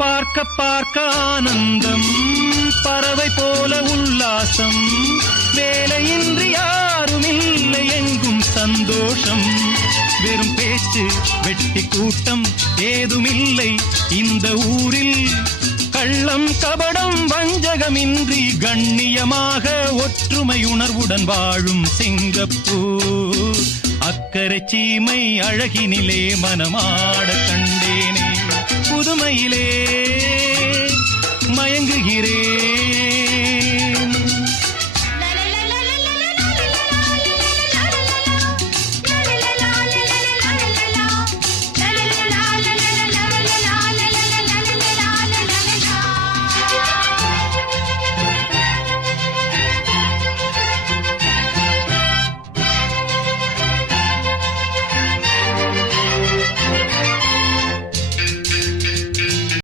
பார்க்க பார்க்க ஆனந்தம், பறவை போல உல்லாசம், வேலையின்றி யாரும் இல்லை எங்கும் சந்தோஷம். வெறும் பேச்சு வெட்டி கூட்டம் ஏதுமில்லை இந்த ஊரில். கள்ளம் கபடம் வஞ்சகமின்றி கண்ணியமாக ஒற்றுமை உணர்வுடன் வாழும் சிங்கப்பூர். அக்கரை சீமை அழகினிலே மனமாட கண்டேனே, புதுமையிலே மயங்குகிறேன்.